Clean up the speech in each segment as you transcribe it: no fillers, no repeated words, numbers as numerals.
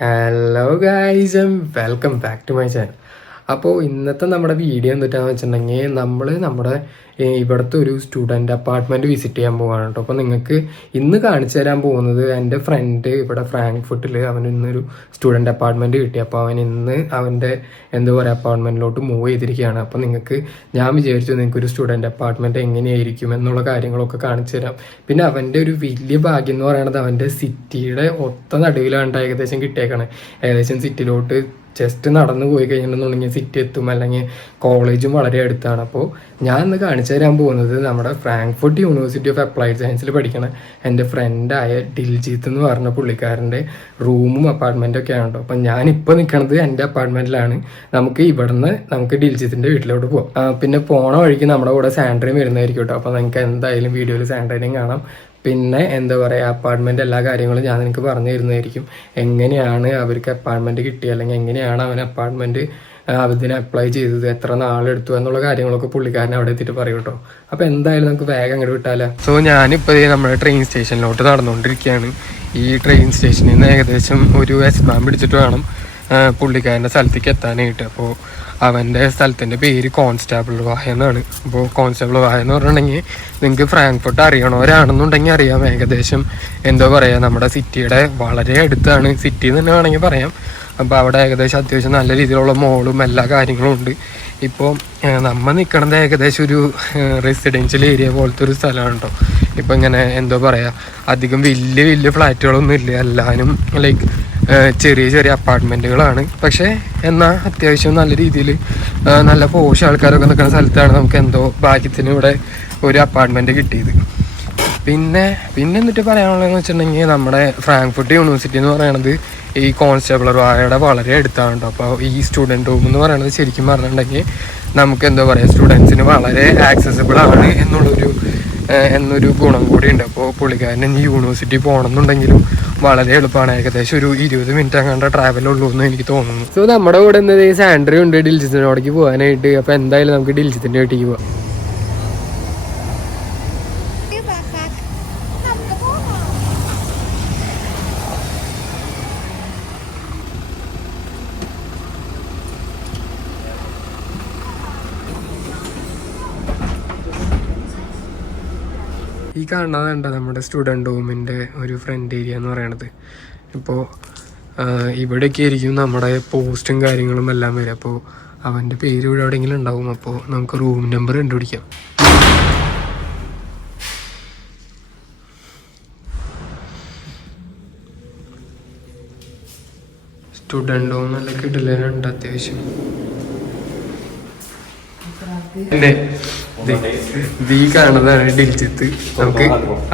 Hello guys welcome back to my channel. അപ്പോൾ ഇന്നത്തെ നമ്മുടെ വീഡിയോ എന്തിട്ടാന്ന് വെച്ചിട്ടുണ്ടെങ്കിൽ നമ്മുടെ ഇവിടുത്തെ ഒരു സ്റ്റുഡൻറ്റ് അപ്പാർട്ട്മെൻറ്റ് വിസിറ്റ് ചെയ്യാൻ പോവാണ് കേട്ടോ. അപ്പോൾ നിങ്ങൾക്ക് ഇന്ന് കാണിച്ചു തരാൻ പോകുന്നത് എൻ്റെ ഫ്രണ്ട് ഇവിടെ ഫ്രാങ്ക്ഫർട്ടിൽ അവന് ഇന്നൊരു സ്റ്റുഡൻറ്റ് അപ്പാർട്ട്മെൻറ്റ് കിട്ടി. അപ്പോൾ അവൻ ഇന്ന് അവൻ്റെ എന്താ പറയുക അപ്പാർട്ട്മെൻറ്റിലോട്ട് മൂവ് ചെയ്തിരിക്കുകയാണ്. അപ്പോൾ നിങ്ങൾക്ക് ഞാൻ വിചാരിച്ചു നിങ്ങൾക്കൊരു സ്റ്റുഡൻറ്റ് അപ്പാർട്ട്മെൻറ്റ് എങ്ങനെയായിരിക്കും എന്നുള്ള കാര്യങ്ങളൊക്കെ കാണിച്ചു തരാം. പിന്നെ അവൻ്റെ ഒരു വലിയ ഭാഗ്യം എന്ന് പറയുന്നത് അവൻ്റെ സിറ്റിയുടെ ഒത്ത നടുവിലാണ് ഏകദേശം കിട്ടിയേക്കണേ. ഏകദേശം സിറ്റിയിലോട്ട് ജസ്റ്റ് നടന്നു പോയി കഴിഞ്ഞിട്ടുണ്ടെങ്കിൽ സിറ്റി എത്തും, അല്ലെങ്കിൽ കോളേജും വളരെ അടുത്താണ്. അപ്പോൾ ഞാൻ ഇന്ന് കാണിച്ചു തരാൻ പോകുന്നത് നമ്മുടെ ഫ്രാങ്ക്ഫർട്ട് യൂണിവേഴ്സിറ്റി ഓഫ് അപ്ലൈഡ് സയൻസിൽ പഠിക്കണ എൻ്റെ ഫ്രണ്ടായ ഡിൽജീത്ത് എന്ന് പറഞ്ഞ പുള്ളിക്കാരൻ്റെ റൂമും അപ്പാർട്ട്മെൻറ്റും ഒക്കെ ആണ് കേട്ടോ. അപ്പം ഞാനിപ്പോൾ നിൽക്കുന്നത് എൻ്റെ അപ്പാർട്ട്മെൻറ്റിലാണ്. നമുക്ക് ഡിൽജീത്തിൻ്റെ വീട്ടിലോട്ട് പോകാം. പിന്നെ പോണ വഴിക്ക് നമ്മുടെ കൂടെ സാൻഡ്രയും വരുന്നതായിരിക്കും കേട്ടോ. അപ്പോൾ നിങ്ങൾക്ക് എന്തായാലും വീഡിയോയിൽ സാൻഡ്രയും കാണാം. പിന്നെ എന്താ പറയുക അപ്പാർട്ട്മെൻറ്റ് എല്ലാ കാര്യങ്ങളും ഞാൻ നിങ്ങൾക്ക് പറഞ്ഞു തരുന്നതായിരിക്കും. എങ്ങനെയാണ് അവർക്ക് അപ്പാർട്ട്മെൻറ്റ് കിട്ടിയത്, അല്ലെങ്കിൽ എങ്ങനെയാണ് അവൻ അപ്പാർട്ട്മെൻറ്റ് അതിന് അപ്ലൈ ചെയ്തത്, എത്ര നാളെടുത്തു എന്നുള്ള കാര്യങ്ങളൊക്കെ പുള്ളിക്കാരൻ അവിടെ എത്തിയിട്ട് പറയും കേട്ടോ. അപ്പോൾ എന്തായാലും നമുക്ക് വേഗം അങ്ങോട്ട് വിട്ടാലോ. സോ ഞാനിപ്പോൾ നമ്മുടെ ട്രെയിൻ സ്റ്റേഷനിലോട്ട് നടന്നുകൊണ്ടിരിക്കുകയാണ്. ഈ ട്രെയിൻ സ്റ്റേഷനിൽ നിന്ന് ഏകദേശം ഒരു എസ്മാൻ പിടിച്ചിട്ട് വേണം പുള്ളിക്കാരൻ്റെ സ്ഥലത്തേക്ക് എത്താനായിട്ട്. അപ്പോൾ അവൻ്റെ സ്ഥലത്തിൻ്റെ പേര് കോൺസ്റ്റാബിൾ വായ എന്നാണ്. അപ്പോൾ കോൺസ്റ്റാബിൾ വായ എന്ന് പറഞ്ഞിട്ടുണ്ടെങ്കിൽ നിങ്ങൾക്ക് ഫ്രാങ്ക്ഫർട്ട് അറിയണവരാണെന്നുണ്ടെങ്കിൽ അറിയാം. ഏകദേശം എന്താ പറയുക നമ്മുടെ സിറ്റിയുടെ വളരെ അടുത്താണ്, സിറ്റി എന്ന് തന്നെ വേണമെങ്കിൽ പറയാം. അപ്പോൾ അവിടെ ഏകദേശം അത്യാവശ്യം നല്ല രീതിയിലുള്ള മോളും എല്ലാ കാര്യങ്ങളും ഉണ്ട്. ഇപ്പോൾ നമ്മൾ നിൽക്കണത് ഏകദേശം ഒരു റെസിഡൻഷ്യൽ ഏരിയ പോലത്തെ ഒരു സ്ഥലമാണ് കേട്ടോ. ഇപ്പോൾ ഇങ്ങനെ എന്താ പറയുക അധികം വലിയ ഫ്ലാറ്റുകളൊന്നും ഇല്ല, എല്ലാവരും ലൈക്ക് ചെറിയ അപ്പാർട്ട്മെൻറ്റുകളാണ്. പക്ഷേ എന്നാൽ അത്യാവശ്യം നല്ല രീതിയിൽ നല്ല പോഷ് ആൾക്കാരൊക്കെ നിൽക്കുന്ന സ്ഥലത്താണ് നമുക്ക് എന്തോ ഭാഗ്യത്തിന് ഇവിടെ ഒരു അപ്പാർട്ട്മെൻറ്റ് കിട്ടിയത്. പിന്നെ എന്നിട്ട് പറയാനുള്ളതെന്ന് വെച്ചിട്ടുണ്ടെങ്കിൽ നമ്മുടെ ഫ്രാങ്ക്ഫർട്ട് യൂണിവേഴ്സിറ്റി എന്ന് പറയുന്നത് ഈ കോൺസ്റ്റബിൾ വായയുടെ വളരെ അടുത്താണ് കേട്ടോ. അപ്പോൾ ഈ സ്റ്റുഡൻറ്റ് റൂം എന്ന് പറയുന്നത് ശരിക്കും പറഞ്ഞിട്ടുണ്ടെങ്കിൽ നമുക്ക് എന്താ പറയുക സ്റ്റുഡൻസിന് വളരെ ആക്സസിബിൾ ആണ് എന്നൊരു ഗുണം കൂടി ഉണ്ട്. അപ്പോൾ പുള്ളിക്കാരൻ ഈ യൂണിവേഴ്സിറ്റി പോകണമെന്നുണ്ടെങ്കിലും വളരെ എളുപ്പമാണ്. ഏകദേശം ഒരു 20 മിനിറ്റ് അങ്ങാണ്ട് ട്രാവലുള്ളൂ എന്ന് എനിക്ക് തോന്നുന്നു. സോ നമ്മുടെ കൂടെ എന്നത് സാൻഡ്രി ഉണ്ട് ഡിൽജിത്തിനോടേക്ക് പോകാനായിട്ട്. അപ്പോൾ എന്തായാലും നമുക്ക് ഡിൽജിത്തിൻ്റെ വീട്ടിലേക്ക് പോകാം. ഈ കാണുന്നതുണ്ട് നമ്മുടെ സ്റ്റുഡൻറ്റ് റൂമിൻ്റെ ഒരു ഫ്രണ്ട് ഏരിയ എന്ന് പറയണത്. ഇപ്പോൾ ഇവിടെയൊക്കെ ആയിരിക്കും നമ്മുടെ പോസ്റ്റും കാര്യങ്ങളും എല്ലാം വരും. അപ്പോൾ അവൻ്റെ പേര് ഇവിടെ എവിടെയെങ്കിലും ഉണ്ടാവും. അപ്പോൾ നമുക്ക് റൂം നമ്പർ കണ്ടുപിടിക്കാം. സ്റ്റുഡൻറ്റ് റൂം നല്ല കിടലുണ്ട് അത്യാവശ്യം. ഈ കാണുന്നതാണ് ഡിൽജിത്ത്. നമുക്ക്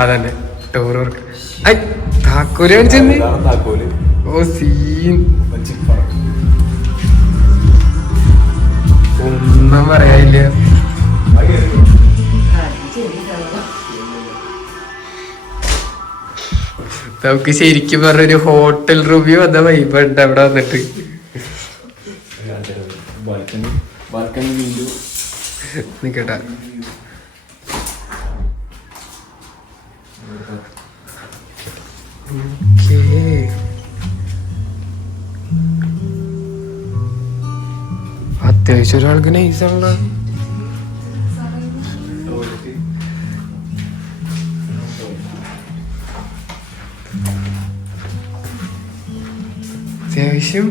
അതന്നെ ടൂർ വർക്ക് താക്കോല് കാണിച്ചെന്ന്. ഓ സീൻ ഒന്നും പറയാനില്ല. നമുക്ക് ശരിക്കും പറഞ്ഞൊരു ഹോട്ടൽ റിവ്യൂ വന്ന വൈബുണ്ട് അവിടെ വന്നിട്ട്. നിക്കട്ടെ അത്യാവശ്യം ഒരാൾക്ക് നൈസാണല്ലോ. അത്യാവശ്യം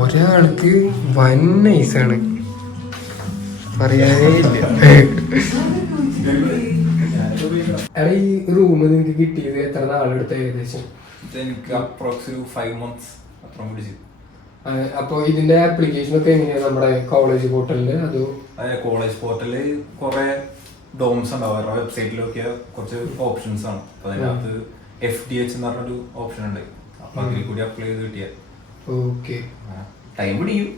ഒരാൾക്ക് വൻ നൈസാണ്, പറയാനേ ഇല്ല. ഈ റൂം നിങ്ങൾക്ക് കിട്ടിയത് എത്ര നാളെടുത്ത് ഏകദേശം? അപ്പൊ ഇതിന്റെ ആപ്ലിക്കേഷൻ ഒക്കെ എങ്ങനെയാ നമ്മുടെ കോളേജ് പോർട്ടലില്? അതോ കോളേജ് പോർട്ടലില് കുറെ ഡോംസ് ഉണ്ടാവും. അവരുടെ വെബ്സൈറ്റിലൊക്കെ കുറച്ച് ഓപ്ഷൻസ് ആണ്. അപ്പൊ അതിനകത്ത് FDH എന്ന് പറഞ്ഞൊരു ഓപ്ഷൻ ഉണ്ട്. അപ്പൊ അതിൽ കൂടി അപ്ലൈ ചെയ്ത് കിട്ടിയ ടൈം പിടിക്കും.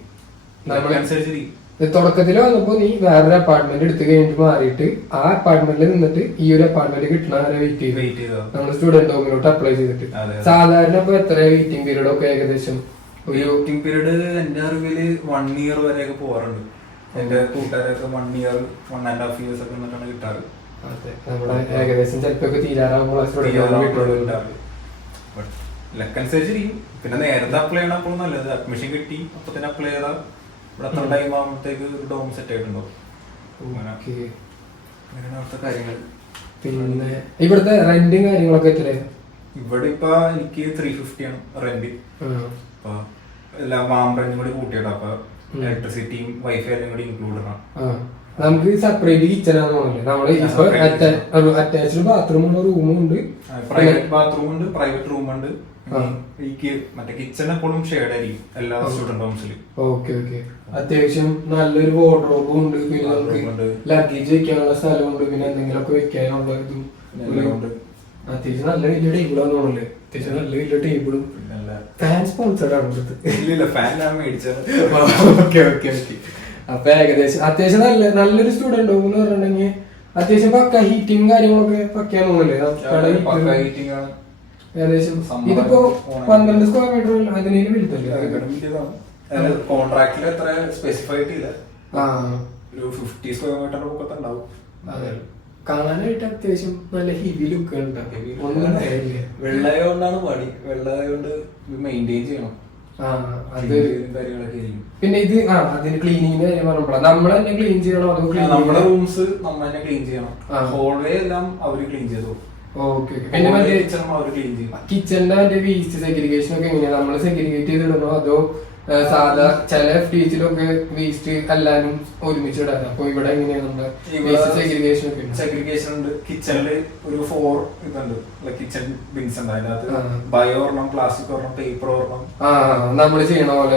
തുടക്കത്തിൽ വന്നപ്പോ നീ വേറൊരു അപ്പാർട്ട്മെന്റ് എടുത്തു കഴിഞ്ഞിട്ട് മാറിയിട്ട് ആ അപ്പാർട്ട്മെന്റിൽ നിന്നിട്ട് ഈ ഒരു അപ്പാർട്ട്മെന്റ് കിട്ടണ വരെ വെയിറ്റ് ചെയ്തു നമ്മൾ സ്റ്റുഡന്റ് ഹോമിലോട്ട് അപ്ലൈ ചെയ്തിട്ട്. സാധാരണ ഇപ്പൊ എത്ര വെയിറ്റിംഗ് പീരീഡ് ഒക്കെ ഏകദേശം? വെയിറ്റിംഗ് പീരീഡ് എന്റെ അറിവില് 1 year വരെയൊക്കെ പോകാറുണ്ട്. എന്റെ കൂട്ടുകാരൊക്കെ 1 year 1.5 years ഒക്കെ നിന്നിട്ടാണ് കിട്ടാറ്. അതെ നമ്മുടെ ഏകദേശം ചിലപ്പോ തീരാറാകുമ്പോൾ ലക്കനുസരിച്ചിരിക്കും. പിന്നെ നേരത്തെ അപ്ലൈ ചെയ്യണം അപ്പോൾ നല്ലത്. അഡ്മിഷൻ കിട്ടി അപ്പൊ തന്നെ അപ്ലൈ ചെയ്താൽ ഇവിടെ അത്ര ടൈം ആകുമ്പോഴത്തേക്ക് ഒരു ഡോം സെറ്റ് ആയിട്ടുണ്ടോ. അങ്ങനെയാണ് അവിടുത്തെ കാര്യങ്ങൾ. പിന്നെ ഇവിടുത്തെ റെന്റും കാര്യങ്ങളൊക്കെ എത്രയാണ്? ഇവിടെ ഇപ്പൊ എനിക്ക് 350 ആണ് റെന്റ്. അപ്പൊ എല്ലാം വാം റെന്റും കൂടി കൂട്ടിയിട്ടാ. അപ്പൊ ഇലക്ട്രിസിറ്റിയും വൈഫൈ എല്ലാം കൂടി ഇൻക്ലൂഡ് ആണ്. നമുക്ക് സെപ്പറേറ്റ് കിച്ചൺ ആണെന്നുള്ളത്. നമ്മള് ഇപ്പൊ അറ്റാച്ച്ഡ് ബാത്റൂം ഉള്ള റൂമും ഉണ്ട്, പ്രൈവറ്റ് ബാത്റൂം ഉണ്ട്, പ്രൈവറ്റ് റൂം ഉണ്ട്. മറ്റേ കിച്ചൺ എപ്പോഴും ഷെയർഡ് ആയിരിക്കും എല്ലാ സ്റ്റുഡന്റ് റൂംസിലും. Okay okay. അത്യാവശ്യം നല്ലൊരു വാർഡ്രോബും ഉണ്ട്, പിന്നെ നമുക്ക് ലഗേജ് വെക്കാനുള്ള സ്ഥലമുണ്ട്, പിന്നെ എന്തെങ്കിലുമൊക്കെ വെക്കാനുള്ള ഇതും അത്യാവശ്യം നല്ല വലിയ ടേബിളാന്ന് തോന്നുന്നില്ലേ? അത്യാവശ്യം നല്ല വലിയ ടേബിളും. ഫാൻ സ്പോൺസർഡ് ആണ് ഇവിടുത്തെ. ഫാൻ ഞാൻ മേടിച്ചത്. Okay okay okay. അപ്പൊ ഏകദേശം അത്യാവശ്യം നല്ലൊരു സ്റ്റുഡന്റ് റൂം എന്ന് പറഞ്ഞിട്ടുണ്ടെങ്കിൽ അത്യാവശ്യം പക്ക ഹീറ്റിംഗ് കാര്യങ്ങളൊക്കെ പക്കയാന്ന് തോന്നുന്നില്ലേ? ഏകദേശം ഇതിപ്പോ 12 സ്ക്വയർ മീറ്റർ അതിനേലും വലുതല്ലേ? കോൺട്രാക്റ്റിൽ എത്ര സ്പെസിഫൈ ആയിട്ടില്ല. ഒരു 50 സ്ക്വയർ മീറ്റർ ഒക്കെ ഉണ്ടാവും. കാണാനായിട്ട് അത്യാവശ്യം നല്ല ഹെവി ലുക്ക് വെള്ളായോണ്ടാണ് പണി. വെള്ളായോണ്ട് മെയിൻറ്റെയിൻ ചെയ്യണം. പിന്നെ ഇത് അതിന് ക്ലീനിങ്ങിന്റെ കാര്യം പറഞ്ഞപ്പോഴാണ് നമ്മൾ തന്നെ ക്ലീൻ ചെയ്യണോ? അതോ നമ്മുടെ റൂംസ് നമ്മൾ തന്നെ ക്ലീൻ ചെയ്യണം. ഹോൾവേ എല്ലാം അവര് ക്ലീൻ ചെയ്തു. ഓക്കെ. പിന്നെ കിച്ചണിന്റെ മറ്റേ വേസ്റ്റ് സെഗ്രിഗേഷൻ ഒക്കെ എങ്ങനെയാ? നമ്മൾ സെഗ്രിഗേറ്റ് ചെയ്തിടണോ അതോ സാധാ ചില FTHലൊക്കെ വേസ്റ്റ് എല്ലാരും ഒരുമിച്ച് ഇടാറ്? അപ്പൊ ഇവിടെ എങ്ങനെയാണ് നമ്മുടെ വേസ്റ്റ് സെഗ്രിഗേഷൻ ഒക്കെ? സെഗ്രിഗേഷൻ ഉണ്ട്. കിച്ചണില് ഒരു 4 ഇതുണ്ട്, കിച്ചൺ ബിൻസ് ഉണ്ട്. അതിനകത്ത് ബയോ ഒരെണ്ണം, പ്ലാസ്റ്റിക് ഒരെണ്ണം, പേപ്പർ ഒരെണ്ണം നമ്മൾ ചെയ്യണ പോലെ.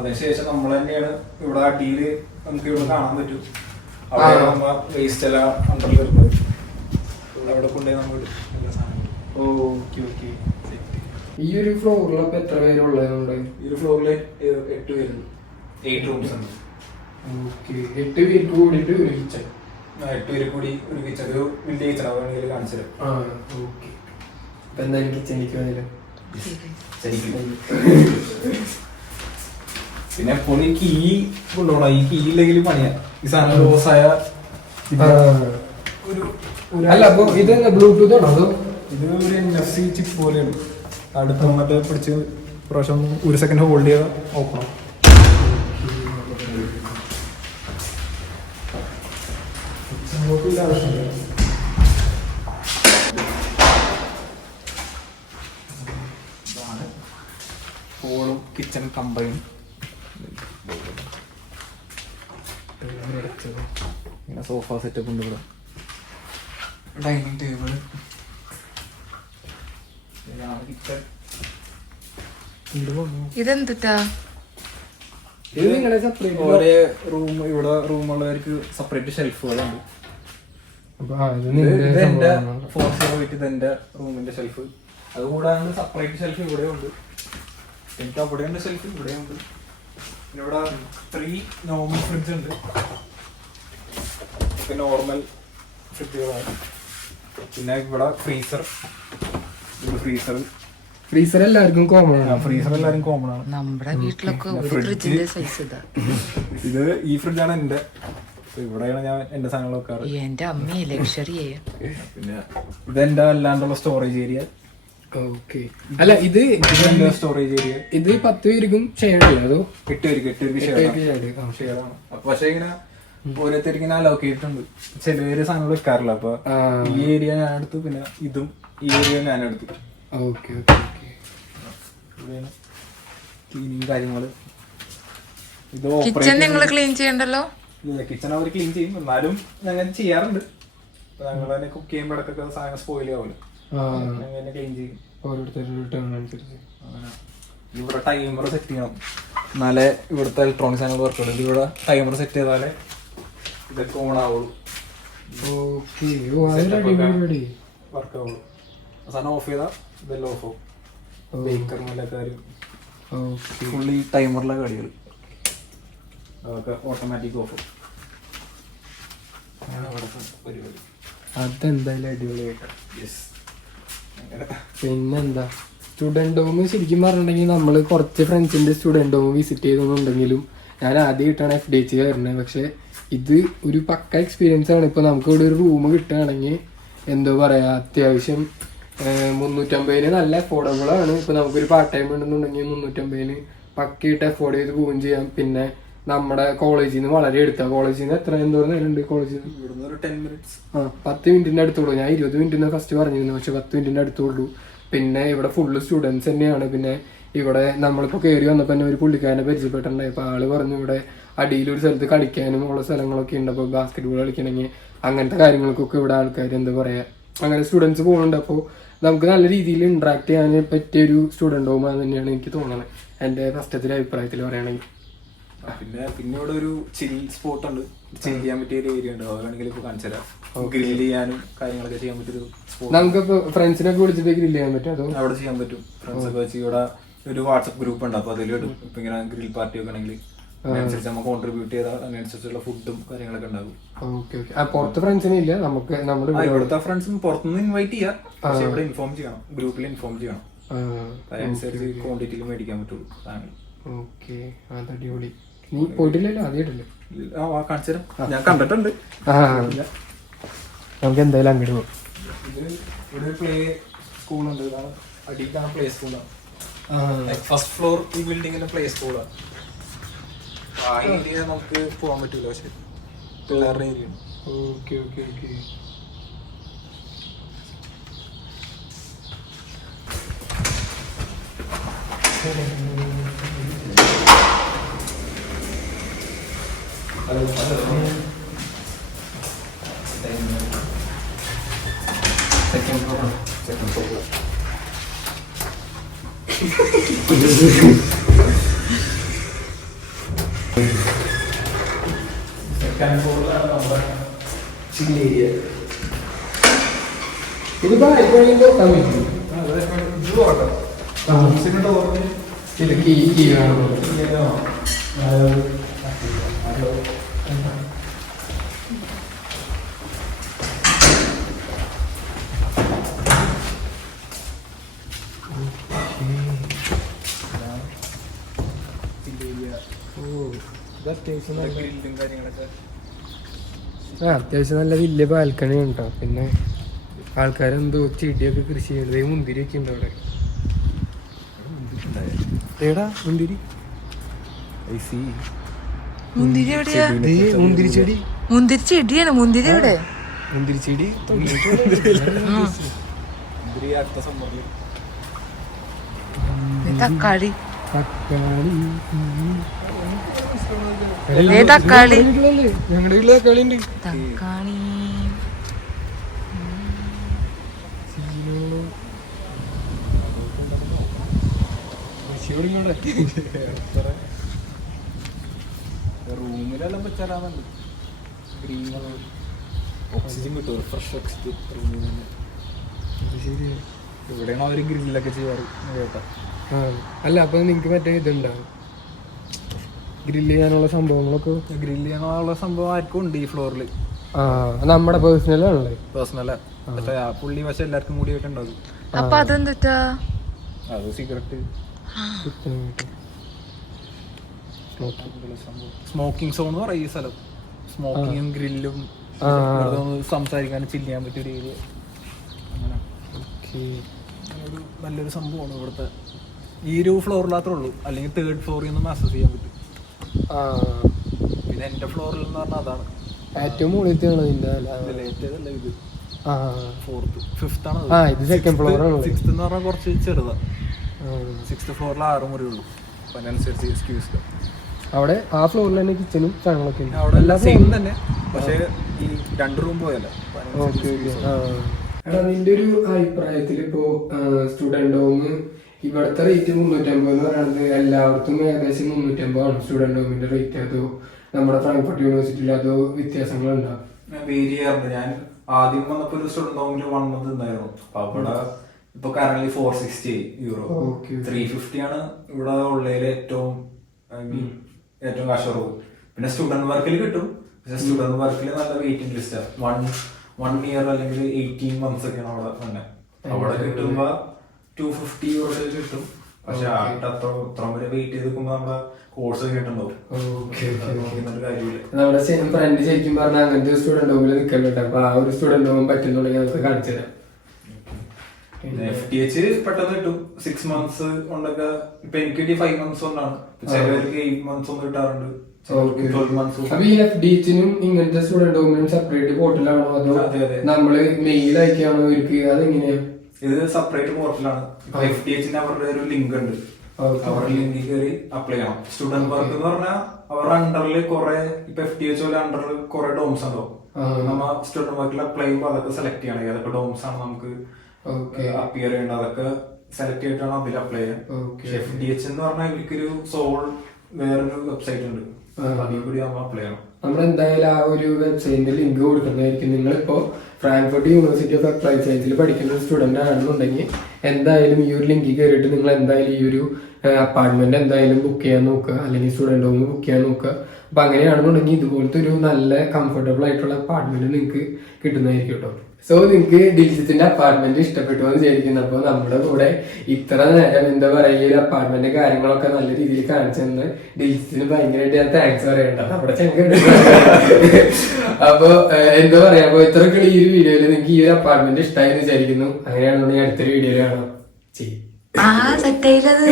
അതിനുശേഷം നമ്മൾ തന്നെയാണ് ഇവിടെ അടിയില് നമുക്ക് ഇവിടെ കാണാൻ പറ്റും. അവിടെ വേസ്റ്റ് എല്ലാം അണ്ടറിൽ വരുന്നത് അവിടെ കൊണ്ടുപോയി നമ്മൾ എല്ലാ സാധനങ്ങളും. Okay okay. ഈ ഒരു ഫ്ലോറിൽ അപ്പൊ എത്ര പേരുള്ളതുണ്ട്? ഈ ഒരു ഫ്ലോറില് 8 പേരുണ്ട്. 8 റൂംസ് ഉണ്ട്. ഓക്കെ. 8 പേർക്ക് കൂടിയിട്ട് ഒരു കിച്ചൺ. 8 പേര് കൂടി ഒരു കിച്ചൺ, ഒരു വലിയ കിച്ചൺ വേണമെങ്കിൽ കാണിച്ചു തരാം. ഓക്കെ. അപ്പൊ എന്തായാലും കിച്ചണിലേക്ക് വന്നില്ല. പിന്നെ എപ്പോഴും ഈ കീ കൊണ്ടുപോകണം. ഈ കീ ഇല്ലെങ്കിൽ പണിയാ. ഈ സാധനം ലോസ് ആയ അല്ല. അപ്പൊ ഇത് ബ്ലൂടൂത്ത് ആണോ അതോ? ഇത് ഒരു NFC ചിപ്പ് പോലെയാണ്. അടുത്ത് വന്നിട്ട് പിടിച്ച് പ്രാവശ്യം 1 സെക്കൻഡ് ഹോൾഡ് ചെയ്താൽ ഓപ്പൺ ആവും. ഹോളും കിച്ചൺ കമ്പൈൻ. ഇങ്ങനെ സോഫ സെറ്റപ്പ് ഉണ്ട്. ഇവിടെ ഡൈനിങ് ടേബിൾ. ഇതെന്തുട്ടാ? ഓരോ റൂം, ഇവിടെ റൂമുള്ളവർക്ക് സെപ്പറേറ്റ് ഷെൽഫുകളുണ്ട്. ഇതെന്റെ 408 ഇതെന്റെ റൂമിന്റെ ഷെൽഫ്. അതുകൂടാണ്ട് സെപ്പറേറ്റ് ഷെൽഫ് ഇവിടെ ഉണ്ട്. എനിക്ക് അവിടെയുണ്ട് ഷെൽഫ്, ഇവിടെ ഉണ്ട്. പിന്നെ ഇവിടെ 3 നോർമൽ ഫ്രിഡ്ജ് ഉണ്ട്. നോർമൽ ഫ്രിഡ്ജുകളാണ്. പിന്നെ ഇവിടെ ഫ്രീസർ. ഫ്രീസർ എല്ലാവർക്കും കോമൺ ആണ്. ഫ്രീസർ എല്ലാവരും കോമൺ ആണ്. നമ്മുടെ വീട്ടിലൊക്കെ ഒരു ഫ്രിഡ്ജിന്റെ സൈസ് ഇതാ. ഇത് ഈ ഫ്രിഡ്ജാണ് എന്റെ. ഇവിടെയാണ് ഞാൻ എന്റെ സാധനങ്ങൾ വെക്കാറ്. എന്റെ അമ്മയെ ലക്ഷറി ചെയ്യാം. പിന്നെ ഇതെന്റെ അല്ലാണ്ടുള്ള സ്റ്റോറേജ് ഏരിയ. ഓക്കെ. അല്ല ഇത് സ്റ്റോറേജ് ഏരിയ. ഇത് 10 പേർക്കും ഷെയർ അല്ലേ അതോ? 8 പേർക്ക് ഷെയർ ആണ്. പക്ഷെ ഇങ്ങനെ ഓരോരുത്തർക്ക് ഇങ്ങനെ അലോക്കേറ്റ് ഉണ്ട്. ചിലവര് സാധനങ്ങൾ വെക്കാറില്ല. അപ്പൊ ഈ ഏരിയ ഞാൻ എടുത്തു. പിന്നെ ഇതും ഈ ഏരിയ ഞാൻ എടുത്തു. Okay okay okay. ക്ലീനിങ് കാര്യങ്ങള്. ഇത് കിച്ചൺ നിങ്ങൾ ക്ലീൻ ചെയ്യണ്ടല്ലോ? ഇല്ല, കിച്ചൺ അവർ ക്ലീൻ ചെയ്യും. എന്നാലും ഞങ്ങൾ ചെയ്യാറുണ്ട്. ഞങ്ങൾ തന്നെ കുക്ക് ചെയ്യുമ്പോൾ ഇടക്കൊക്കെ സാധനം സ്പോയിൽ ആവില്ല. ഞങ്ങൾ ക്ലീൻ ചെയ്യും. ഇവിടെ ടൈമർ സെറ്റ് ചെയ്യണം. എന്നാലേ ഇവിടുത്തെ ഇലക്ട്രോണിക്സ് സാധനങ്ങൾ വർക്ക് ആവുള്ളൂ. ഇവിടെ ടൈമർ സെറ്റ് ചെയ്താലേ ഇതൊക്കെ ഓൺ ആവുള്ളൂ, വർക്ക് ആവുള്ളൂ. സാധനം ഓഫ് ചെയ്താൽ ഇതെല്ലാം ഓഫ് ആവും. ബേക്കറിനുള്ള കാര്യം ഫുള്ളി ടൈമറിലെ കളികൾ അതൊക്കെ ഓട്ടോമാറ്റിക് ഓഫ് ആവും. അതെന്തായാലും അടിപൊളിയായിട്ട്. പിന്നെന്താ, സ്റ്റുഡൻറ് ഹോം ശരിക്കും പറഞ്ഞിട്ടുണ്ടെങ്കിൽ നമ്മൾ കുറച്ച് ഫ്രണ്ട്സിന്റെ സ്റ്റുഡൻറ് ഹോം വിസിറ്റ് ചെയ്തെന്നുണ്ടെങ്കിലും ഞാൻ ആദ്യമായിട്ടാണ് FDH വരുന്നത്. പക്ഷെ ഇത് ഒരു പക്ക എക്സ്പീരിയൻസ് ആണ്. ഇപ്പോൾ നമുക്ക് ഇവിടെ ഒരു റൂം കിട്ടുകയാണെങ്കിൽ എന്തോ പറയാ, അത്യാവശ്യം 350 നല്ല അഫോർഡബിൾ ആണ്. ഇപ്പോൾ നമുക്കൊരു പാർട്ട് ടൈം ഉണ്ടെന്നുണ്ടെങ്കിൽ 350 പക്കയായിട്ട് അഫോർഡ് ചെയ്ത് പോവുകയും ചെയ്യാം. പിന്നെ നമ്മുടെ കോളേജിൽ നിന്ന് വളരെ എടുത്താണ്. കോളേജിൽ നിന്ന് എന്തോരം നേരമുണ്ട് കോളേജിൽ നിന്ന്? 10 മിനിറ്റിന്റെ അടുത്തുള്ളൂ. ഞാൻ 20 മിനിറ്റിന് ഫസ്റ്റ് പറഞ്ഞിരുന്നു, പക്ഷെ 10 മിനിറ്റിന്റെ അടുത്തുള്ളൂ. പിന്നെ ഇവിടെ ഫുള്ള് സ്റ്റുഡൻസ് തന്നെയാണ്. പിന്നെ ഇവിടെ നമ്മളിപ്പോൾ കയറി വന്നപ്പോൾ തന്നെ ഒരു പുള്ളിക്കാരനെ പരിചയപ്പെട്ടിട്ടുണ്ടായി. അപ്പോൾ ആള് പറഞ്ഞു ഇവിടെ അടിയിലൊരു സ്ഥലത്ത് കളിക്കാനും ഉള്ള സ്ഥലങ്ങളൊക്കെ ഉണ്ട്. അപ്പോൾ ബാസ്കറ്റ് ബോൾ കളിക്കണമെങ്കിൽ അങ്ങനത്തെ കാര്യങ്ങൾക്കൊക്കെ ഇവിടെ ആൾക്കാർ എന്താ പറയുക, അങ്ങനെ സ്റ്റുഡൻസ് പോകുന്നുണ്ട്. അപ്പോൾ നമുക്ക് നല്ല രീതിയിൽ ഇന്ററാക്ട് ചെയ്യാൻ പറ്റിയൊരു സ്റ്റുഡൻറ് ഹോം തന്നെയാണ് എനിക്ക് തോന്നുന്നത്, എൻ്റെ ഫസ്റ്റത്തെ അഭിപ്രായത്തിൽ പറയുകയാണെങ്കിൽ. പിന്നെ ഇവിടെ ഒരു ചിൽ സ്പോട്ട് ഉണ്ട്, ചിൽ ചെയ്യാൻ പറ്റിയ ഒരു ഏരിയ ഉണ്ട്. അതാണെങ്കിൽ ഇപ്പൊ കാണിച്ചു തരാം. ഗ്രില്ല് ചെയ്യാനും കാര്യങ്ങളൊക്കെ ചെയ്യാൻ പറ്റിയൊരു സ്പോട്ട്. നമുക്കിപ്പോ ഫ്രണ്ട്സിനൊക്കെ വിളിച്ചിട്ട് ഗ്രില്ല് ചെയ്യാൻ പറ്റും? അതോ അവിടെ ചെയ്യാൻ പറ്റും. ഫ്രണ്ട്സ് ഒക്കെ വെച്ച് ഇവിടെ ഒരു വാട്സപ്പ് ഗ്രൂപ്പ് ഉണ്ട്. അപ്പൊ അതിലിടും. ഇപ്പൊ ഇങ്ങനെ ഗ്രിൽ പാർട്ടി ഒക്കെ ആണെങ്കിൽ അതിനനുസരിച്ച് നമ്മൾ കോൺട്രിബ്യൂട്ട് ചെയ്താൽ അതിനനുസരിച്ചുള്ള ഫുഡും കാര്യങ്ങളൊക്കെ ഉണ്ടാകും. പുറത്ത് ഫ്രണ്ട്സിനില്ല, നമുക്ക് നമ്മുടെ ഇവിടുത്തെ ഫ്രണ്ട്സും പുറത്തുനിന്ന് ഇൻവൈറ്റ് ചെയ്യാം. പക്ഷെ ഇവിടെ ഇൻഫോം ചെയ്യണം, ഗ്രൂപ്പിൽ ഇൻഫോം ചെയ്യണം. അതനുസരിച്ച് ക്വാണ്ടിറ്റിയിൽ മേടിക്കാൻ പറ്റുള്ളൂ സാധനങ്ങൾ. ഓക്കെ, അതടിപൊളി. നീ പോയിട്ടില്ലല്ലോ? ആദ്യമായിട്ടല്ലേ? കാണിച്ചു തരാം, ഞാൻ കണ്ടിട്ടുണ്ട്. നമുക്ക് എന്തായാലും അങ്ങോട്ട് പോകും. ഇവിടെ പ്ലേ സ്കൂളുണ്ട്. അടിയിലാണ് പ്ലേ സ്കൂളാണ്. ഫസ്റ്റ് ഫ്ലോർ ഈ ബിൽഡിങ്ങിന്റെ പ്ലേ സ്കൂളാണ്. ആ ഏരിയ നമുക്ക് പോകാൻ പറ്റൂല, പക്ഷെ പിള്ളേരുടെ area. Okay okay okay. Second floor. ഇത് ബാൽക്കണിയിൽ അത്യാവശ്യം നല്ല വലിയ ബാൽക്കണി ഉണ്ടോ. പിന്നെ ആൾക്കാരെന്തോ ചെടിയൊക്കെ കൃഷി ചെയ്യുന്നത്. മുന്തിരിയൊക്കെ ഉണ്ട് അവിടെ. ഏടാ മുന്തിരി? മുന്തിരി എവിടെയാ? മുന്തിരി ചെടി. മുന്തിരി ചെടിയാണ്. മുന്തിരി എവിടെ? മുന്തിരി ചെടി. തക്കാളി. തക്കാളി. തക്കാളി. ഞങ്ങളുടെ വീട്ടില് തക്കാളി ഉണ്ട്. തക്കാളി. റൂമിലെല്ലാം വെച്ചാലാണല്ലോ ഗ്രീൻ ഓക്സിജൻ കിട്ടുമോ, ഫ്രഷ് ഓക്സിജൻ റൂമിൽ തന്നെ. ഇവിടെയാണ് അവർ ഗ്രില്ലൊക്കെ ചെയ്യാറ് കേട്ടാ. അല്ല, അപ്പൊ നിങ്ങക്ക് മറ്റേ ഇതുണ്ടാവും ഗ്രില്ല് ചെയ്യാനുള്ള സംഭവങ്ങളൊക്കെ? ഗ്രില്ല് ചെയ്യാനുള്ള സംഭവം ആർക്കും ഉണ്ട് ഈ ഫ്ലോറിൽ. നമ്മുടെ പേഴ്സണലാണല്ലേ? പേഴ്സണലാ. പക്ഷെ ആ പുള്ളി പക്ഷെ എല്ലാവർക്കും കൂടി ആയിട്ടുണ്ടാകും. അപ്പൊ അതെന്താ? അത് സിഗരറ്റ്, സ്മോക്കിംഗ് സോൺ എന്ന് പറയും ഈ സ്ഥലം. സ്മോക്കിങ്ങും ഗ്രില്ലും സംസാരിക്കാനും ചില്ല് ചെയ്യാൻ പറ്റിയൊരു ഏരിയ. അങ്ങനെ ഒരു നല്ലൊരു സംഭവമാണ് ഇവിടുത്തെ. ഈ ഒരു ഫ്ലോറിൽ മാത്രമേ ഉള്ളൂ, അല്ലെങ്കിൽ തേർഡ് ഫ്ലോറിൽ നിന്നും ആക്സസ് ചെയ്യാൻ പറ്റും. പിന്നെ എന്റെ ഫ്ലോറിൽ എന്ന് പറഞ്ഞാൽ അതാണ് ഏറ്റവും മുകളിലത്തെയാണ്. ഇത് ഫോർത്ത്, ഫിഫ്ത്ത് ആണ്. ഇത് സെക്കൻഡ് ഫ്ലോർ ആണ്. സിക്സ്ത് എന്ന് പറഞ്ഞാൽ കുറച്ച് ചെറുതാണ്. സിക്സ്ത് ഫ്ലോറിൽ 6 മുറിയുള്ളൂ. അപ്പൊ അതിനനുസരിച്ച് എക്സ്ക്യൂസ്. അവിടെ ആ ഫ്ലോറിൽ തന്നെ കിച്ചണും സാധനങ്ങളൊക്കെ ഉണ്ട്. അവിടെ എല്ലാം സെയിം തന്നെ, പക്ഷേ ഈ 2 റൂം പോയല്ല. എടാ, നിന്റെ ഒരു അഭിപ്രായത്തിൽ ഇപ്പോ സ്റ്റുഡന്റ് ഹോം ഇവിടുത്തെ റേറ്റ് 350 എന്ന് പറയുന്നത് എല്ലായിടത്തും ഏകദേശം 350 ആണ് സ്റ്റുഡന്റ് ഹോമിന്റെ റേറ്റ്? അതോ നമ്മുടെ ഫ്രാങ്ക്ഫർട്ട് യൂണിവേഴ്സിറ്റിയിൽ അതോ വ്യത്യാസങ്ങളുണ്ടോ? വേരി ചെയ്യാറുണ്ട്. ഞാൻ ആദ്യം വന്നപ്പോ ഒരു സ്റ്റുഡന്റ് ഹോമിൽ 1 മന്ത് ഉണ്ടായിരുന്നു. അപ്പൊ അവിടെ ഇപ്പൊ കറന്റ് €460, 350 ആണ് ഇവിടെ ഉള്ളതിൽ ഏറ്റവും കാശ് കുറവ്. പിന്നെ സ്റ്റുഡന്റ് വർക്കിൽ കിട്ടും, പക്ഷെ സ്റ്റുഡന്റ് വർക്കിൽ നല്ല വെയിറ്റിംഗ് ലിസ്റ്റ്. 1 ഇയർ അല്ലെങ്കിൽ 18 months ഒക്കെയാണ് അവിടെ തന്നെ. അവിടെ കിട്ടുമ്പോ €250 കിട്ടും. പക്ഷെ അത്ര വരെ വെയിറ്റ് ചെയ്ത് നിൽക്കുമ്പോ നമ്മുടെ കോഴ്സ് കഴിഞ്ഞിട്ടുണ്ടാവും. കാര്യമില്ല. നമ്മുടെ ഫ്രണ്ട് ശരിക്കും പറഞ്ഞാൽ അങ്ങനത്തെ ഒരു സ്റ്റുഡന്റ് ഹോമിൽ നിൽക്കലുണ്ട്. അപ്പൊ ആ ഒരു സ്റ്റുഡന്റ് ഹോം പറ്റുന്നുണ്ടെങ്കിൽ നമുക്ക് കാണിച്ചു തരാം. FTH പെട്ടെന്ന് കിട്ടും. 6 months കൊണ്ടൊക്കെ ഇപ്പൊ എനിക്ക് കിട്ടിയ 5 months കൊണ്ടാണ്. ചിലവർക്ക് 8 months ഒന്നും കിട്ടാറുണ്ട്. 12 months. അപ്പൊ ഈ FDHനും ഇങ്ങനത്തെ സ്റ്റുഡന്റ് ഹോമിനും സെപ്പറേറ്റ് പോർട്ടലാണോ അതോ നമ്മള് മെയിൽ അയക്കാണോ ഇവർക്ക്? അതെങ്ങനെയാ? ഇത് സെപ്പറേറ്റ് പോർട്ടലാണ്. FTHന് അവരുടെ ഒരു ലിങ്ക് ഉണ്ട്. അവരുടെ ലിങ്കിൽ കയറി അപ്ലൈ ചെയ്യണം. സ്റ്റുഡന്റ് വർക്ക് എന്ന് പറഞ്ഞാൽ അവരുടെ അണ്ടറിൽ കുറെ ഇപ്പൊ FTH പോലെ അണ്ടറിൽ കുറെ ഡോംസ് ഉണ്ടാവും. നമ്മ സ്റ്റുഡന്റ് വർക്കിൽ അപ്ലൈ ചെയ്യുമ്പോൾ അതൊക്കെ സെലക്ട് ചെയ്യണം. ഏതൊക്കെ ഡോംസ് ആണ് നമുക്ക് അപ്പിയർ ചെയ്യേണ്ടത് അതൊക്കെ സെലക്ട് ചെയ്തിട്ടാണ് അതിൽ അപ്ലൈ ചെയ്യാൻ. FDH എന്ന് പറഞ്ഞാൽ ഇവർക്കൊരു സോൾ വേറൊരു വെബ്സൈറ്റ് ഉണ്ട്. അതിൽ കൂടി നമ്മൾ അപ്ലൈ ചെയ്യണം. നമ്മളെന്തായാലും ആ ഒരു വെബ്സൈറ്റിന്റെ ലിങ്ക് കൊടുക്കുന്നതായിരിക്കും. നിങ്ങളിപ്പോ ഫ്രാങ്ക്ഫർട്ട് യൂണിവേഴ്സിറ്റി ഓഫ് അപ്ലൈഡ് സയൻസിൽ പഠിക്കുന്ന ഒരു സ്റ്റുഡന്റ് ആണെന്നുണ്ടെങ്കിൽ എന്തായാലും ഈ ഒരു ലിങ്കിൽ കയറിയിട്ട് നിങ്ങൾ എന്തായാലും ഈ ഒരു അപ്പാർട്ട്മെന്റ് എന്തായാലും ബുക്ക് ചെയ്യാൻ നോക്കുക, അല്ലെങ്കിൽ സ്റ്റുഡന്റ് ഹോം ബുക്ക് ചെയ്യാൻ നോക്കുക. അപ്പൊ അങ്ങനെയാണെന്നുണ്ടെങ്കിൽ ഇതുപോലത്തെ ഒരു നല്ല കംഫർട്ടബിൾ ആയിട്ടുള്ള അപ്പാർട്ട്മെന്റ് നിങ്ങൾക്ക് കിട്ടുന്നതായിരിക്കും കേട്ടോ. സോ നിങ്ങൾക്ക് ഡിൽജിത്തിന്റെ അപ്പാർട്ട്മെന്റ് ഇഷ്ടപ്പെട്ടു എന്ന് വിചാരിക്കുന്നു. അപ്പൊ നമ്മുടെ കൂടെ ഇത്ര നേരം എന്താ പറയുക ഈ ഒരു അപ്പാർട്ട്മെന്റ് കാര്യങ്ങളൊക്കെ നല്ല രീതിയിൽ കാണിച്ചു തന്ന് ഡിൽജിത്തിന് ഭയങ്കരമായിട്ട് ഞാൻ താങ്ക്സ് പറയണ്ട. നമ്മുടെ ചെങ്ക അപ്പൊ എന്താ പറയാ, അപ്പൊ ഇത്രയൊക്കെ ഈ ഒരു വീഡിയോയിൽ നിങ്ങൾക്ക് ഈ ഒരു അപ്പാർട്ട്മെന്റ് ഇഷ്ടമായി എന്ന് വിചാരിക്കുന്നു. അങ്ങനെയാണെന്നുണ്ടെങ്കിൽ അടുത്തൊരു വീഡിയോയിൽ കാണാം. ആ സെറ്റായില്ലത്